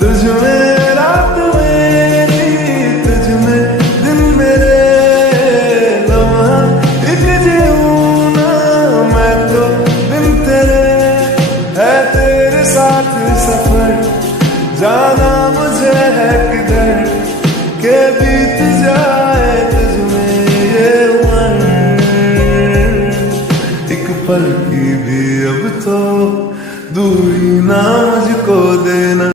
तुझ में रात मेरी, तुझ में दिन मेरे, लम्हा एक जीऊं ना मैं तो बिन तेरे। है तेरे साथ सफर, जाना मुझे है किधर, के बीत जाए तुझमें ये उम्र। एक पल की भी अब तो दूरी ना मुझको देना।